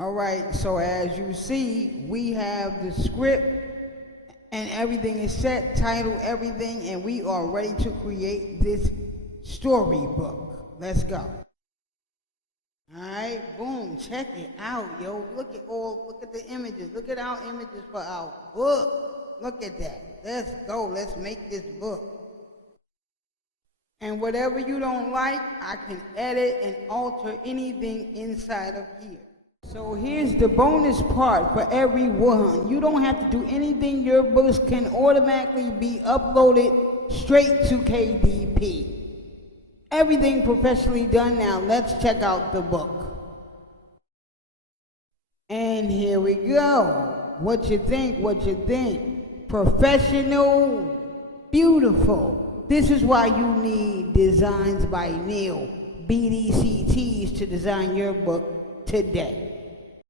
All right, so as you see, we have the script and everything is set, title, everything, and we are ready to create this storybook. Let's go. All right, boom, check it out, yo. Look at the images. Look at our images for our book. Look at that. Let's go. Let's make this book. And whatever you don't like, I can edit and alter anything inside of here. So here's the bonus part for everyone. You don't have to do anything. Your books can automatically be uploaded straight to KDP. Everything professionally done. Now let's check out the book. And here we go. What you think? What you think? Professional, beautiful. This is why you need Designs by Neil, BDC-Ts, to design your book today.